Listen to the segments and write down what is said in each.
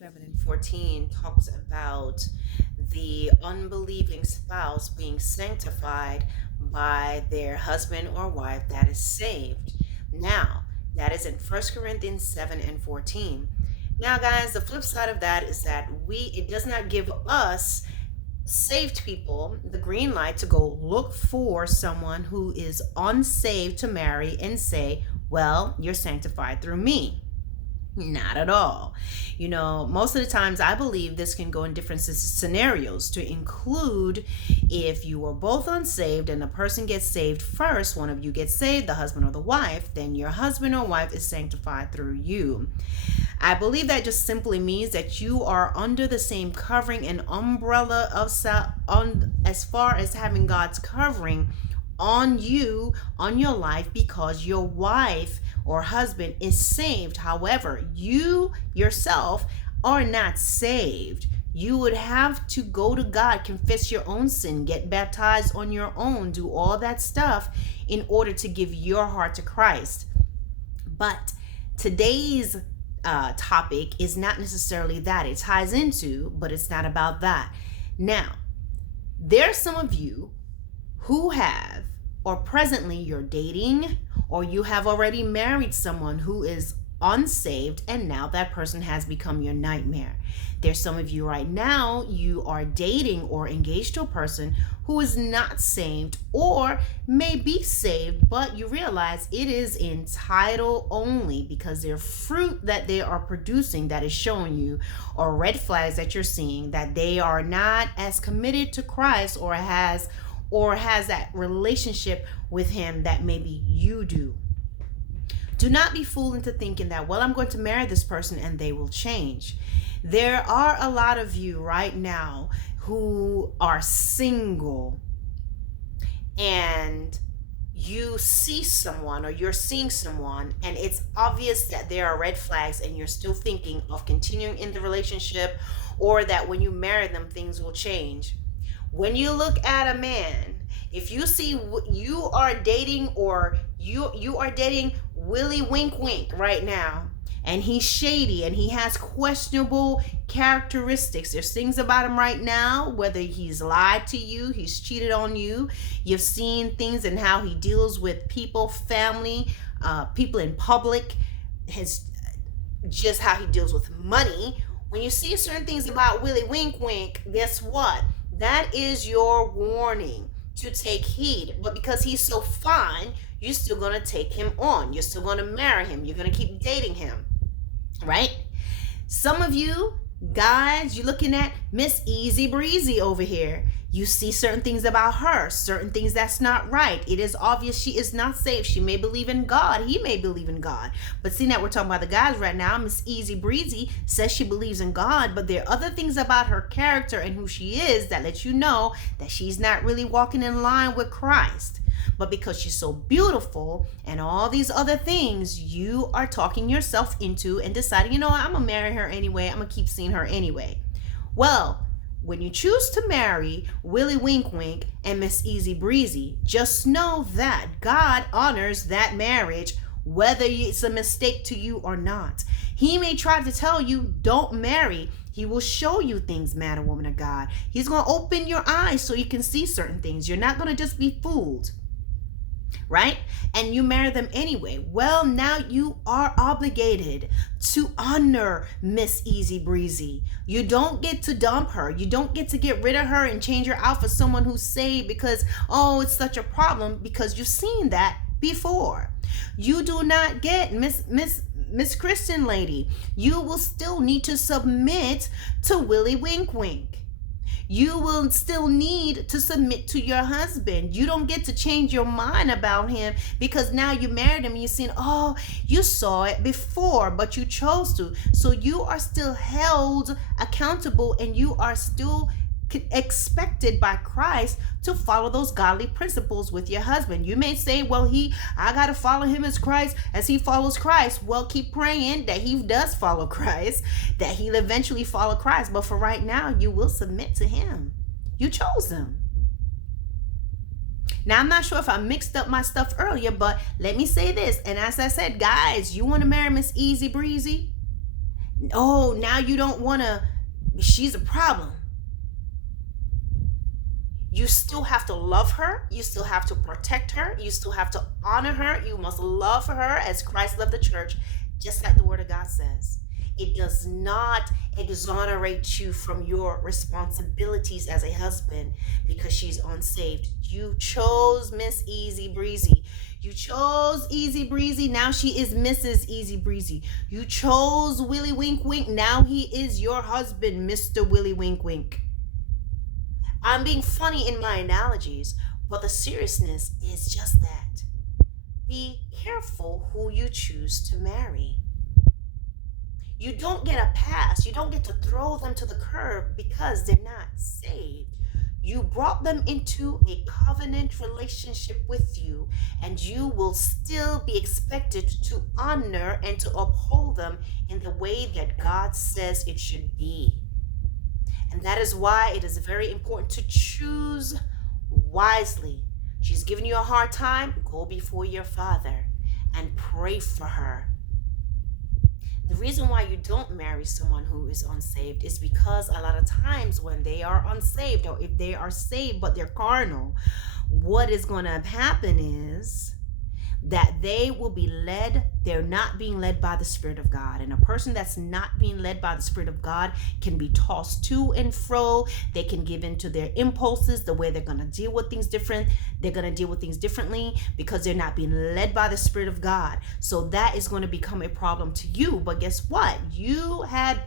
7 and 14 talks about the unbelieving spouse being sanctified by their husband or wife that is saved. Now, that is in 1 Corinthians 7 and 14. Now, guys, the flip side of that is that it does not give us saved people the green light to go look for someone who is unsaved to marry and say, well, you're sanctified through me. Not at all. Most of the times I believe this can go in different scenarios to include if you are both unsaved and the person gets saved first, one of you gets saved, the husband or the wife, then your husband or wife is sanctified through you. I believe that just simply means that you are under the same covering and umbrella of as far as having God's covering on you, on your life, because your wife or husband is saved. However, you yourself are not saved. You would have to go to God, confess your own sin, get baptized on your own, do all that stuff in order to give your heart to Christ. But today's topic is not necessarily that. It ties into, but it's not about that. Now, there's some of you who have, or presently you're dating, or you have already married someone who is unsaved, and now that person has become your nightmare. There's some of you right now, you are dating or engaged to a person who is not saved or may be saved, but you realize it is in title only because their fruit that they are producing that is showing you, or red flags that you're seeing, that they are not as committed to Christ or has that relationship with him that maybe you do. Do not be fooled into thinking that, well, I'm going to marry this person and they will change. There are a lot of you right now who are single and you see someone or you're seeing someone and it's obvious that there are red flags and you're still thinking of continuing in the relationship, or that when you marry them things will change. When you look at a man, if you see you are dating, or you are dating Willy Wink Wink right now, and he's shady and he has questionable characteristics. There's things about him right now, whether he's lied to you, he's cheated on you, you've seen things in how he deals with people, family, people in public, his just how he deals with money. When you see certain things about Willy Wink Wink, guess what? That is your warning to take heed. But because he's so fine, you're still going to take him on. You're still going to marry him. You're going to keep dating him, right? Some of you guys, you're looking at Miss Easy Breezy over here. You see certain things about her, certain things that's not right. It is obvious she is not saved. She may believe in God. He may believe in God. But see, now we're talking about the guys right now. Miss Easy Breezy says she believes in God, but there are other things about her character and who she is that let you know that she's not really walking in line with Christ. But because she's so beautiful and all these other things, you are talking yourself into and deciding, you know what, I'm going to marry her anyway. I'm going to keep seeing her anyway. Well, when you choose to marry Willy Wink Wink and Miss Easy Breezy, just know that God honors that marriage, whether it's a mistake to you or not. He may try to tell you, don't marry. He will show you things, man or woman of God. He's going to open your eyes so you can see certain things. You're not going to just be fooled, right? And you marry them anyway. Well, now you are obligated to honor Miss Easy Breezy. You don't get to dump her. You don't get to get rid of her and change her out for someone who's saved because, oh, it's such a problem, because you've seen that before. You do not get Miss Christian lady. You will still need to submit to Willy Wink Wink. You will still need to submit to your husband. You don't get to change your mind about him because now you married him and you're saying, oh, you saw it before, but you chose to. So you are still held accountable and you are still expected by Christ to follow those godly principles with your husband. You may say, well, I got to follow him as he follows Christ. Well, keep praying that he does follow Christ, that he'll eventually follow Christ. But for right now, you will submit to him. You chose him. Now, I'm not sure if I mixed up my stuff earlier, but let me say this. And as I said, guys, you want to marry Miss Easy Breezy? Oh, now you don't want to, she's a problem. You still have to love her. You still have to protect her. You still have to honor her. You must love her as Christ loved the church, just like the Word of God says. It does not exonerate you from your responsibilities as a husband because she's unsaved. You chose Miss Easy Breezy. You chose Easy Breezy. Now she is Mrs. Easy Breezy. You chose Willy Wink Wink. Now he is your husband, Mr. Willy Wink Wink. I'm being funny in my analogies, but the seriousness is just that. Be careful who you choose to marry. You don't get a pass. You don't get to throw them to the curb because they're not saved. You brought them into a covenant relationship with you, and you will still be expected to honor and to uphold them in the way that God says it should be. And that is why it is very important to choose wisely. She's giving you a hard time. Go before your father and pray for her. The reason why you don't marry someone who is unsaved is because a lot of times when they are unsaved, or if they are saved but they're carnal, what is going to happen is that they will be led. They're not being led by the Spirit of God. And a person that's not being led by the Spirit of God can be tossed to and fro. They can give in to their impulses, the way they're going to deal with things different. They're going to deal with things differently because they're not being led by the Spirit of God. So that is going to become a problem to you. But guess what? You had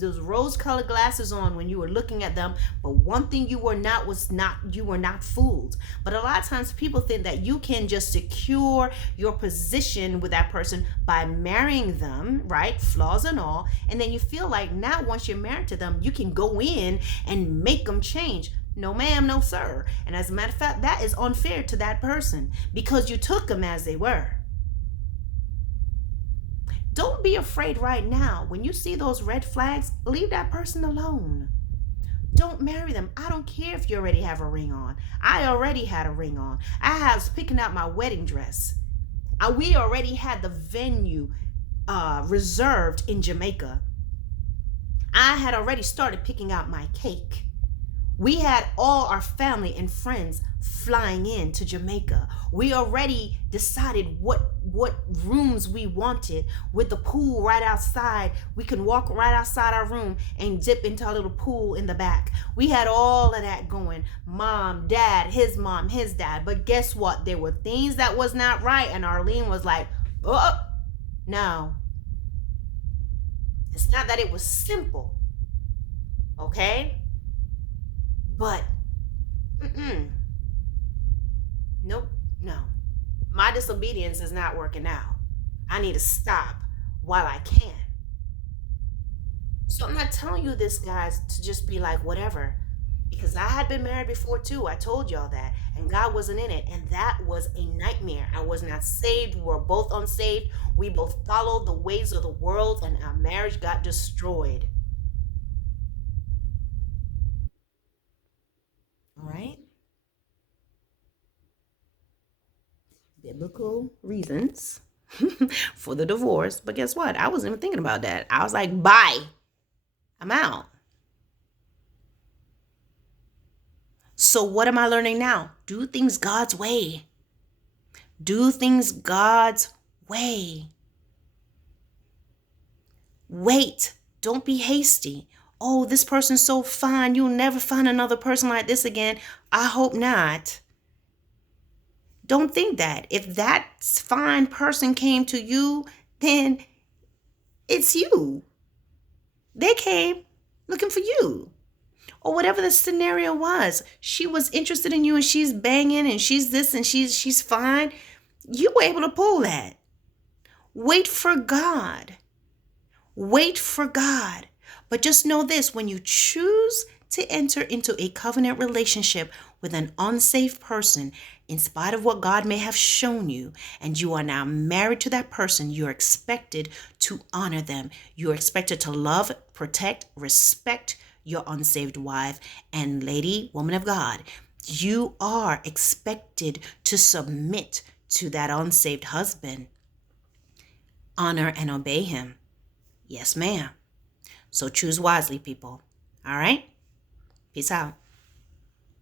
those rose-colored glasses on when you were looking at them, but one thing you were not was not you were not fooled. But a lot of times people think that you can just secure your position with that person by marrying them, right, flaws and all, and then you feel like now once you're married to them you can go in and make them change. No ma'am, no sir. And as a matter of fact, that is unfair to that person because you took them as they were. Don't be afraid right now. When you see those red flags, leave that person alone. Don't marry them. I don't care if you already have a ring on. I already had a ring on. I was picking out my wedding dress. We already had the venue reserved in Jamaica. I had already started picking out my cake. We had all our family and friends flying in to Jamaica. We already decided what rooms we wanted with the pool right outside. We can walk right outside our room and dip into our little pool in the back. We had all of that going. Mom, dad, his mom, his dad. But guess what? There were things that was not right. And Arlene was like, oh, no. It's not that it was simple. Okay? But, nope, no. My disobedience is not working out. I need to stop while I can. So I'm not telling you this, guys, to just be like, whatever. Because I had been married before too. I told y'all that. And God wasn't in it. And that was a nightmare. I was not saved. We were both unsaved. We both followed the ways of the world. And our marriage got destroyed. All right? Biblical reasons for the divorce. But guess what? I wasn't even thinking about that. I was like, bye. I'm out. So what am I learning now? Do things God's way. Do things God's way. Wait. Don't be hasty. Oh, this person's so fine. You'll never find another person like this again. I hope not. Don't think that. If that fine person came to you, then it's you. They came looking for you. Or whatever the scenario was. She was interested in you and she's banging and she's this and she's fine. You were able to pull that. Wait for God. Wait for God. But just know this, when you choose to enter into a covenant relationship with an unsafe person, in spite of what God may have shown you, and you are now married to that person, you're expected to honor them. You're expected to love, protect, respect your unsaved wife. And lady, woman of God, you are expected to submit to that unsaved husband. Honor and obey him. Yes, ma'am. So choose wisely, people. All right? Peace out.